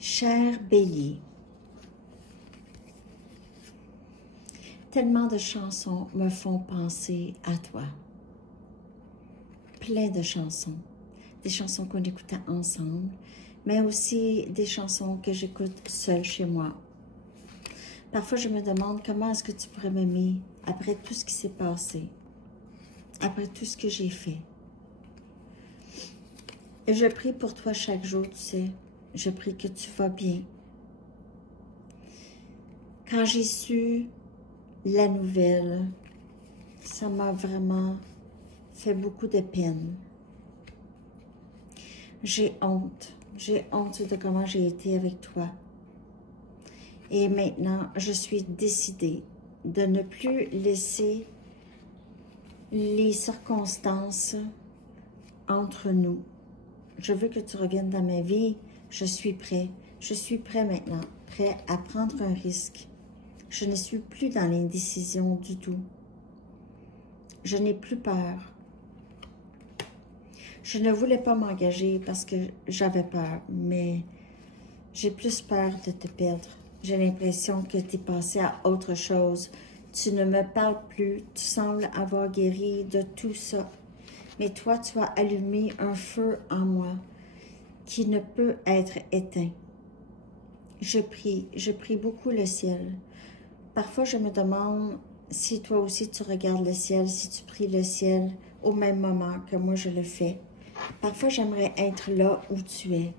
Cher Bélier, tellement de chansons me font penser à toi. Plein de chansons. Des chansons qu'on écoutait ensemble, mais aussi des chansons que j'écoute seule chez moi. Parfois, je me demande comment est-ce que tu pourrais m'aimer après tout ce qui s'est passé, après tout ce que j'ai fait. Et je prie pour toi chaque jour, tu sais. Je prie que tu vas bien. Quand j'ai su la nouvelle, ça m'a vraiment fait beaucoup de peine. J'ai honte de comment j'ai été avec toi. Et maintenant, je suis décidée de ne plus laisser les circonstances entre nous. Je veux que tu reviennes dans ma vie. Je suis prêt. Je suis prêt maintenant. Prêt à prendre un risque. Je ne suis plus dans l'indécision du tout. Je n'ai plus peur. Je ne voulais pas m'engager parce que j'avais peur, mais j'ai plus peur de te perdre. J'ai l'impression que tu es passé à autre chose. Tu ne me parles plus. Tu sembles avoir guéri de tout ça. Mais toi, tu as allumé un feu en moi qui ne peut être éteint. Je prie beaucoup le ciel. Parfois, je me demande si toi aussi tu regardes le ciel, si tu pries le ciel au même moment que moi je le fais. Parfois, j'aimerais être là où tu es.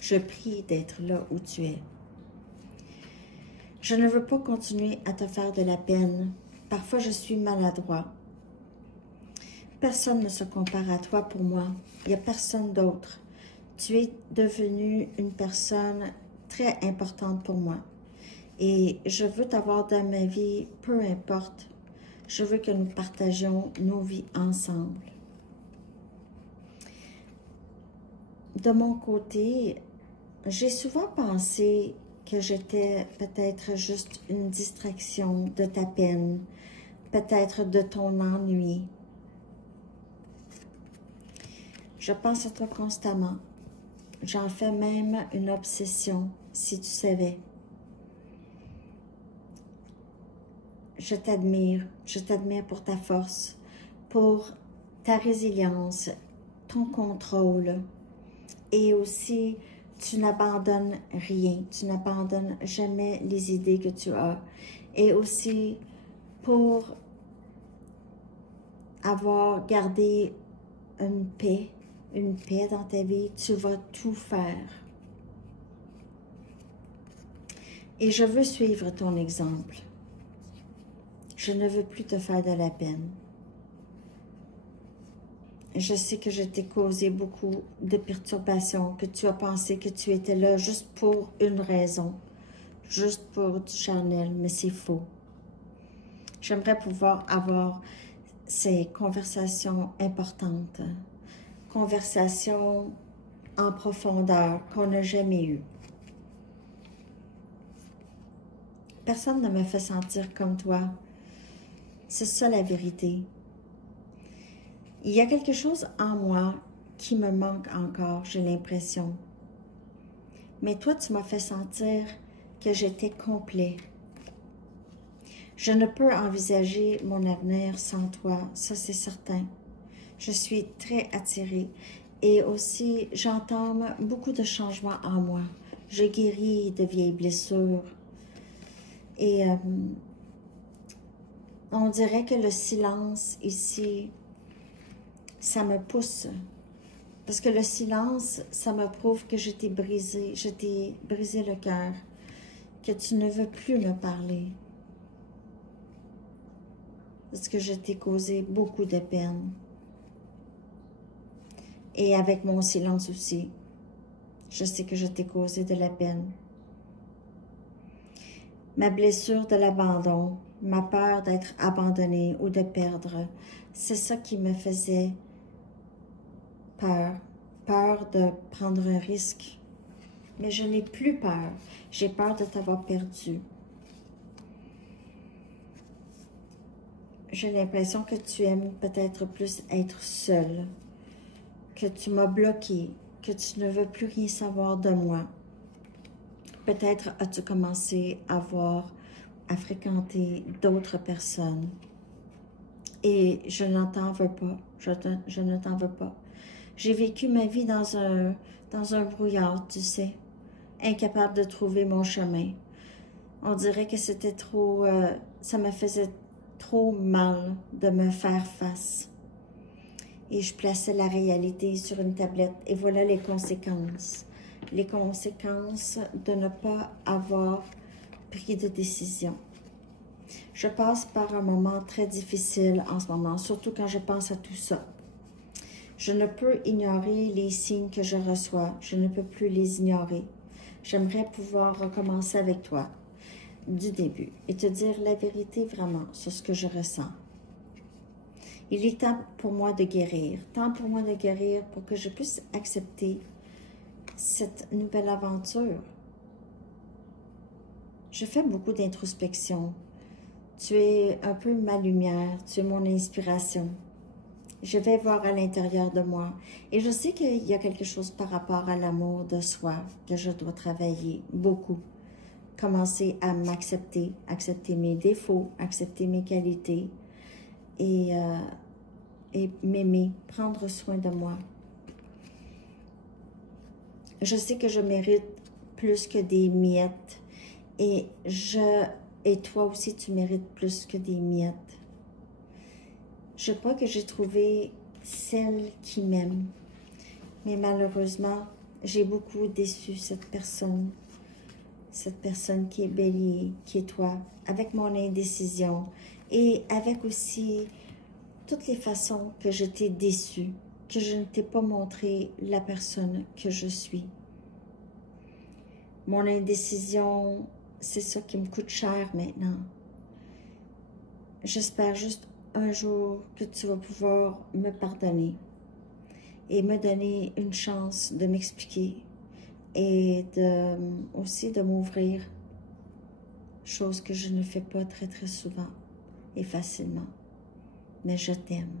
Je prie d'être là où tu es. Je ne veux pas continuer à te faire de la peine. Parfois, je suis maladroit. Personne ne se compare à toi pour moi. Il n'y a personne d'autre. Tu es devenue une personne très importante pour moi. Et je veux t'avoir dans ma vie, peu importe. Je veux que nous partagions nos vies ensemble. De mon côté, j'ai souvent pensé que j'étais peut-être juste une distraction de ta peine, peut-être de ton ennui. Je pense à toi constamment. J'en fais même une obsession, si tu savais. Je t'admire pour ta force, pour ta résilience, ton contrôle. Et aussi, tu n'abandonnes rien, tu n'abandonnes jamais les idées que tu as. Et aussi, pour avoir gardé une paix dans ta vie, tu vas tout faire. Et je veux suivre ton exemple. Je ne veux plus te faire de la peine. Je sais que je t'ai causé beaucoup de perturbations, que tu as pensé que tu étais là juste pour une raison, juste pour du charnel, mais c'est faux. J'aimerais pouvoir avoir ces conversations importantes, conversations en profondeur qu'on n'a jamais eues. Personne ne me fait sentir comme toi. C'est ça la vérité. Il y a quelque chose en moi qui me manque encore, j'ai l'impression. Mais toi, tu m'as fait sentir que j'étais complet. Je ne peux envisager mon avenir sans toi, ça c'est certain. Je suis très attirée et aussi j'entame beaucoup de changements en moi. Je guéris de vieilles blessures et on dirait que le silence ici, ça me pousse. Parce que le silence, ça me prouve que je t'ai brisé le cœur, que tu ne veux plus me parler. Parce que je t'ai causé beaucoup de peine. Et avec mon silence aussi, je sais que je t'ai causé de la peine. Ma blessure de l'abandon, ma peur d'être abandonnée ou de perdre, c'est ça qui me faisait peur. Peur de prendre un risque. Mais je n'ai plus peur. J'ai peur de t'avoir perdu. J'ai l'impression que tu aimes peut-être plus être seule, que tu m'as bloqué, que tu ne veux plus rien savoir de moi. Peut-être as-tu commencé à fréquenter d'autres personnes. Et je n'en t'en veux pas. Je ne t'en veux pas. J'ai vécu ma vie dans un brouillard, tu sais, incapable de trouver mon chemin. On dirait que c'était trop... ça me faisait trop mal de me faire face. Et je plaçais la réalité sur une tablette. Et voilà les conséquences. Les conséquences de ne pas avoir pris de décision. Je passe par un moment très difficile en ce moment, surtout quand je pense à tout ça. Je ne peux ignorer les signes que je reçois. Je ne peux plus les ignorer. J'aimerais pouvoir recommencer avec toi du début et te dire la vérité vraiment sur ce que je ressens. Il est temps pour moi de guérir, pour que je puisse accepter cette nouvelle aventure. Je fais beaucoup d'introspection. Tu es un peu ma lumière, tu es mon inspiration. Je vais voir à l'intérieur de moi et je sais qu'il y a quelque chose par rapport à l'amour de soi que je dois travailler beaucoup. Commencer à m'accepter, accepter mes défauts, accepter mes qualités et m'aimer, prendre soin de moi. Je sais que je mérite plus que des miettes et toi aussi tu mérites plus que des miettes. Je crois que j'ai trouvé celle qui m'aime, mais malheureusement, j'ai beaucoup déçu cette personne qui est Bélier, qui est toi, avec mon indécision et avec aussi toutes les façons que je t'ai déçue, que je ne t'ai pas montré la personne que je suis. Mon indécision, c'est ça qui me coûte cher maintenant. J'espère juste un jour que tu vas pouvoir me pardonner et me donner une chance de m'expliquer et aussi de m'ouvrir, chose que je ne fais pas très souvent et facilement. Mais je t'aime.